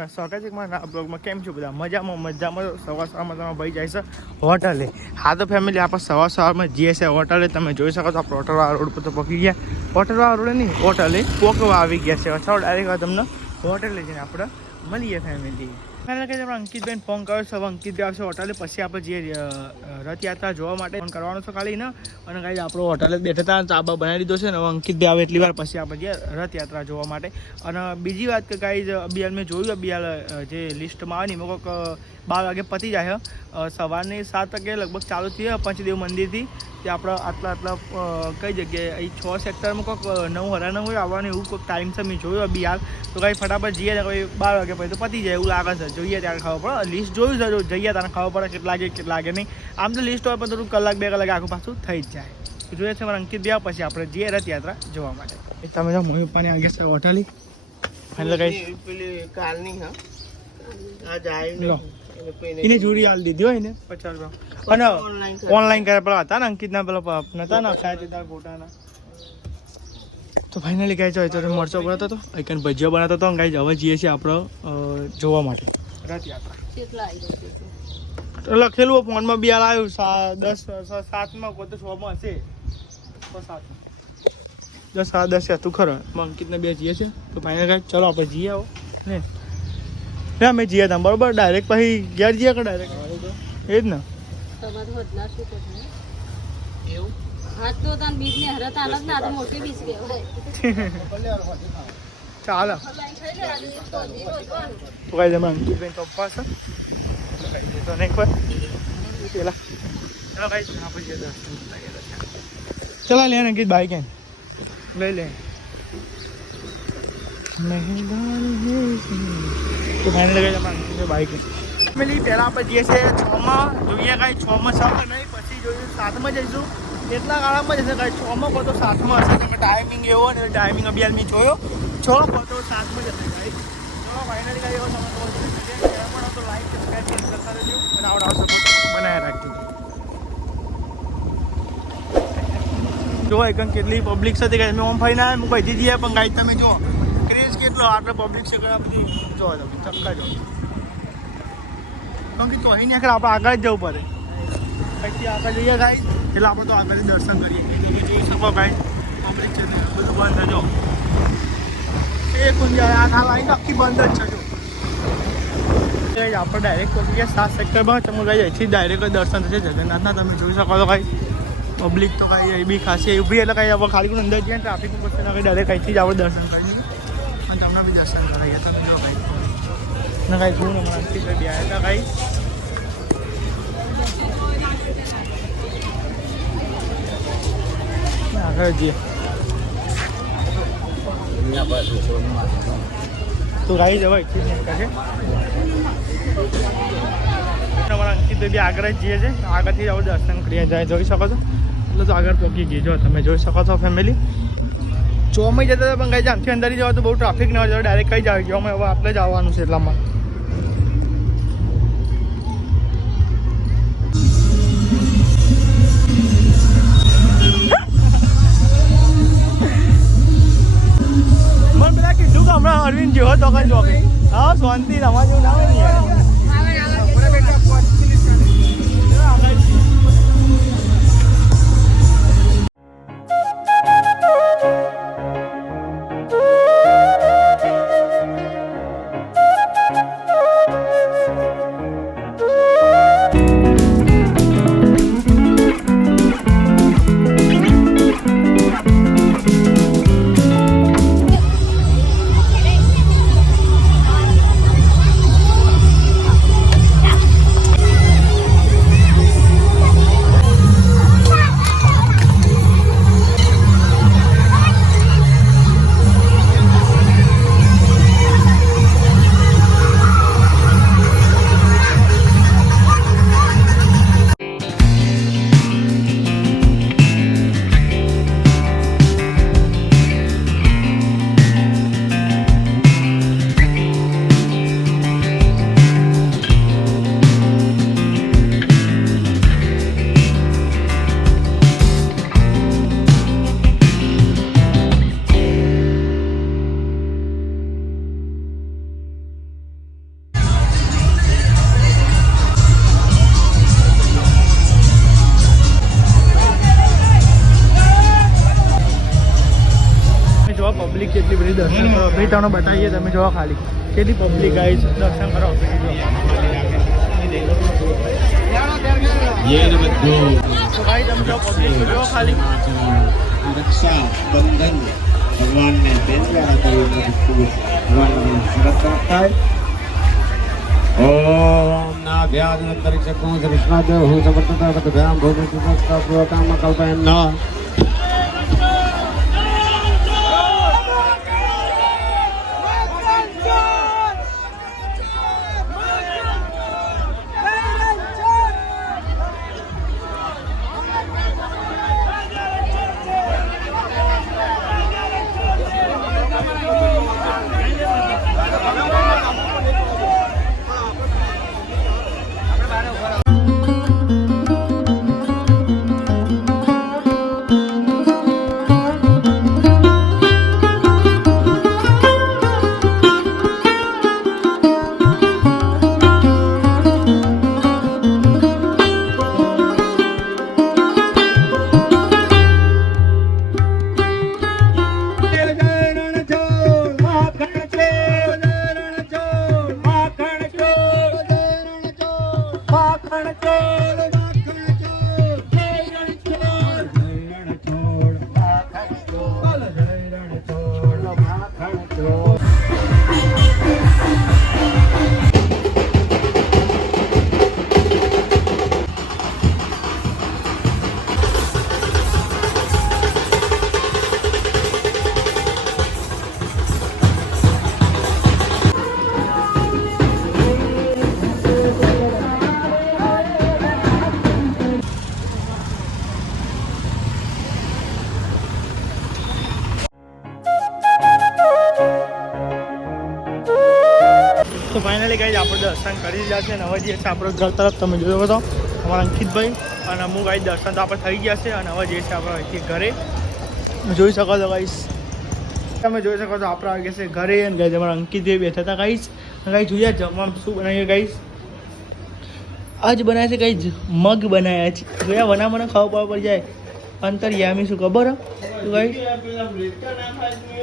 ફેમિલીમાં સ્વાગત છે બ્લોગમાં કેમ છો બધા? મજામાં મજામાં સવાર સવારમાં તમે ભાઈ જાય છે હોટલે. હા તો ફેમિલી આપણે સવાર સવારમાં જઈએ છે હોટલે. તમે જોઈ શકો છો, આપણે હોટલવાળા રોડ પર તો પકી ગયા. હોટલવાળા રોડ નહીં, હોટલે પોકવા આવી ગયા છે. અથવા ડાયરેક્ટ તમને હોટલે જઈને આપણે મળીએ ફેમિલી પહેલાં કે આપણે અંકિતભાઈ ફોન કર્યો છે. હવે અંકિતભાઈ આવશે હોટલે પછી આપણે અ, રથયાત્રા જોવા માટે ફોન કરવાનો છે ખાલી ને અને કાંઈ આપણો હોટલે જ બેઠા હતા ચાબા બનાવી દીધો છે. ને હવે અંકિતભાઈ આવે એટલી વાર. પછી આપણે જઈએ રથયાત્રા જોવા માટે. અને બીજી વાત કે કાંઈ અબિયાલ મેં જોયું અબિયાલ જે લિસ્ટમાં આવે ને એમાં કોઈક બાર વાગે પતી જાય. સવારની સાત વાગે લગભગ ચાલુ થઈ પંચદેવ મંદિરથી. તે આપણે આટલા આટલા કઈ જગ્યાએ અહીં છ સેક્ટરમાં કોઈક નવ હરા નવ આવવાનું એવું કોઈક ટાઈમ છે મેં જોયું અબિયાલ તો કંઈ ફટાફટ જઈએ ને કોઈ બાર વાગે પછી તો પતી જાય એવું લાગે છે. જોઈએ ત્યારે ખબર પડે. લિસ્ટ જોયું છે જો જઈએ ત્યારે ખબર પડે કેટલા લાગે કેટલા લાગે નહીં. આમ તો લિસ્ટ હોય પણ થોડું કલાક બે કલાક આખું પાછું થઈ જ જાય. જોઈએ છે મારા અંકિત દેવા પછી આપણે જઈએ રથયાત્રા જોવા માટે. તમે જો મમ્મી પપ્પાની આગે છે હોટલી એટલે કઈ પેલી કાલની હા? આજ આવી. એને જોડી હાલ દીધી હોય ને? પચાસ રૂપિયા અને ઓનલાઈન ઓનલાઈન કર્યા પેલા હતા ને અંકિતના પેલા નતા ને? ખાયા હતા ગોટાના તો ફાઇનલી કહે છે તો મરચો બનાવતો હતો. એકન ભજીયા બનાવતો હતો ગાઈ હવે જઈએ છીએ આપણે જોવા માટે. લખેલું ફોનમાં બી હાલ આવ્યું દસ સાતમાં કોઈ તો છમાં હશે સાતમાં દસ સાડા દસ હતું ખરો. અંકિતને બે જઈએ છીએ. તો ફાઇનલ કહે ચલો આપણે જઈએ આવો. ને ને અમે જઈએ હતા બરોબર ડાયરેક્ટ પછી ઘેર જઈએ કે ડાયરેક્ટ એ જ ને. તમારું hodલા એવું હાથ તો તાન બીજ ને હરત આનંદ ના તો મોટી બીજ કહેવાય. ચાલો. તો કઈ તમે અંકિતભાઈ પપ્પા છે કઈ દેતો નહીં કોઈ પેલા. ચલો કઈ આપણે. ચલો લે અંકિત બાઈક એન લઈ લે. મહેરબાન હે તો ફાઇનલ અંકિતભાઈ બાઈક ફેમિલી, પહેલાં આપણે જઈએ છીએ છમાં. જોઈએ કાંઈ છમાં છ કે નહીં, પછી જોઈએ સાતમાં જઈશું. એટલા ગાળામાં જશે કાંઈ? છમાં કહો તો સાતમાં હશે. તમે ટાઈમિંગ એવો ને ટાઈમિંગ અભિયાન મેં જોયો. છ કહો તો સાતમાં જશે ભાઈ. ચલો ફાઇનલી કાંઈ એવો તમે તો લાઈક સબસ્ક્રાઈબ કરતા રહેજો અને આવડા સપોર્ટ બનાવી રાખજો. જો એકમ કેટલી પબ્લિક સાથે કાંઈ? મેં ઓમ ફાઈને હું કઈ જઈએ પણ કાંઈ તમે જો કેટલો આટલો પબ્લિક છે કે આ બધી જો તમે ચક્કા જો. કારણ કે તો અહીં આગળ આપણે આગળ જ જવું પડે. પછી આગળ જઈએ ગાઈ એટલે આપણે તો આગળ દર્શન કરીએ. જોઈ શકો ભાઈ પબ્લિક છે બધું બંધ છે, જો. એ કુંજ આ ના લાઈન આખી બંધ જ છે આપણે ડાયરેક્ટ પહોંચી ગયા સાત સેક્ટરમાં તમે ગાઈ અહીંથી ડાયરેક્ટ દર્શન થશે. જગન્નાથના તમે જોઈ શકો છો કાંઈ પબ્લિક તો કાંઈ એ બી ખાસી ઊભી એટલે કાંઈ આપણે ખાલી અંદર જઈએ ટ્રાફિક ના ડાયરેક્ટ અહીંથી જ આપણે દર્શન કરીએ અને તમને બી દર્શન કરાવીએ તમે જો કાંઈ ને કાંઈ ગુણ મારા અંતિમ બે હતા કાંઈ આગળ જઈએ તો ગાઈ જવાય છે તમારા અંકિત બી આગળ જ જઈએ છે આગળથી આવું દર્શન કરીએ જાય જોઈ શકો છો એટલે તો આગળ પહોંચી ગઈ જો તમે જોઈ શકો છો ફેમિલી ચોમાં જતા હતા, પણ કઈ આમથી અંદર જવા તો બહુ ટ્રાફિક ના હોય ડાયરેક્ટ કઈ જાવ ગયો. અમે હવે આપણે જ આવવાનું છે એટલામાં મને પેલા કીધું કે હમણાં અરવિંદ જેવો તો કઈ જોકે હા, શાંતિ તમારા જેવું ને કેટલી બધી દર્શન કરો ભાઈ તમને બતાવીએ તમે જોવા ખાલી કેટલી પબ્લિક આવી છે દર્શન કરો તો ભાઈ તમે જો પબ્લિક જો ખાલી રક્ષા બંધન ભગવાનને કર્યું નથી. ભગવાનને શરત થાય ઓમ નાભ્યાદ અંતરિક્ષ હું સમર્થતા ભ્યામ ભૂમિ સુપસ્તા કામ તો ફાઇનલી ગાઈ આપણે દર્શન કરી લીધા છે. અને છે આપણો ઘર તરફ. તમે જોયો હતો અમારા અંકિતભાઈ અને અમુક ગાઈ દર્શન તો આપણે થઈ ગયા છે અને હવે જે છે આપણે અહીંથી ઘરે. જોઈ શકો છો ગાઈશ તમે જોઈ શકો છો આપણે આવી છે ઘરે અને ગાઈ અમારા અંકિતભાઈ બેઠા હતા અને ગાઈ જોઈએ જમવામાં શું બનાવીએ ગાઈસ આજ બનાવ્યા છે ગાઈસ મગ બનાવ્યા છે. જોયા બના મને ખાવા પડી જાય. અંતર યામી શું ખબર? તો ગાઈસ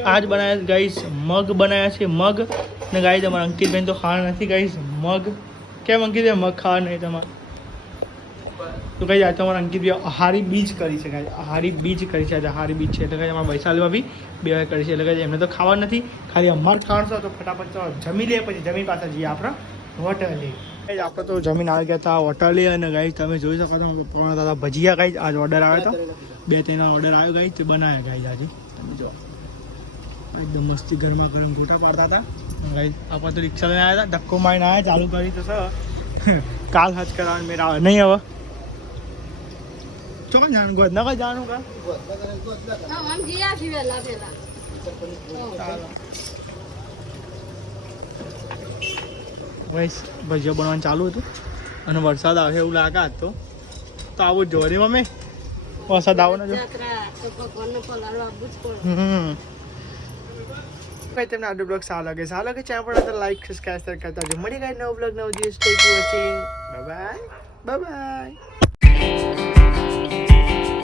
આજ બનાવ્યા ગાઈસ મગ બનાવ્યા છે, મગ. ને ગાઈ તમારા અંકિતભાઈ તો ખાવા નથી ગાઈસ મગ. કેમ અંકિતભાઈ મગ ખાવા નહીં તમારે. તો કઈ આજે તમારા અંકિતભાઈ હારી બીજ કરી છે ગાઈ હારી બીજ કરી છે, આજે હારી બીજ છે. એટલે કઈ અમારા વૈશાલીમાં બી બે કરી છે. એટલે કઈ એમને તો ખાવા નથી. ખાલી અમારે ખાવાનું તો ફટાફટ જમી લે પછી જમીન પાસે જઈએ આપણા. હોટલે. ગાઈસ આપણે તો જમીન આવી ગયા હતા હોટલી અને ગાઈ તમે જોઈ શકો છો પપ્પા દાદા ભજીયા ગાઈ આજ ઓર્ડર આવ્યો હતો બે ત્રણ ઓર્ડર આવ્યો ગાઈ તે બનાવ્યા ગાઈ આજે. તમે જો. એકદમ મસ્તી ગરમા ગરમ ગોટા પાડતા હતા ગાઈ આપણે તો રિક્ષા લઈને આવ્યા હતા ધક્કો મારીને આવ્યા ચાલુ કરી તો સર. કાલ હાથ કરાવવાનું મેરા આવે નહીં હવે. ચો જાણું ગોદ ના કઈ જાણું કા ભાઈ, ભજીયા બનાવવાનું ચાલુ હતું. અને વરસાદ આવે એવું લાગે હતો તો. આવું જ જોવા દે મમ્મી. વરસાદ આવો પડે હમ. ભાઈ, તમને આ બ્લોગ સારો લાગે સારો લાગે ચેનલ પર તો લાઈક સબસ્ક્રાઈબ કરતા જો મળી ગયા નવો બ્લોગ નવો દિવસ. Bye bye bye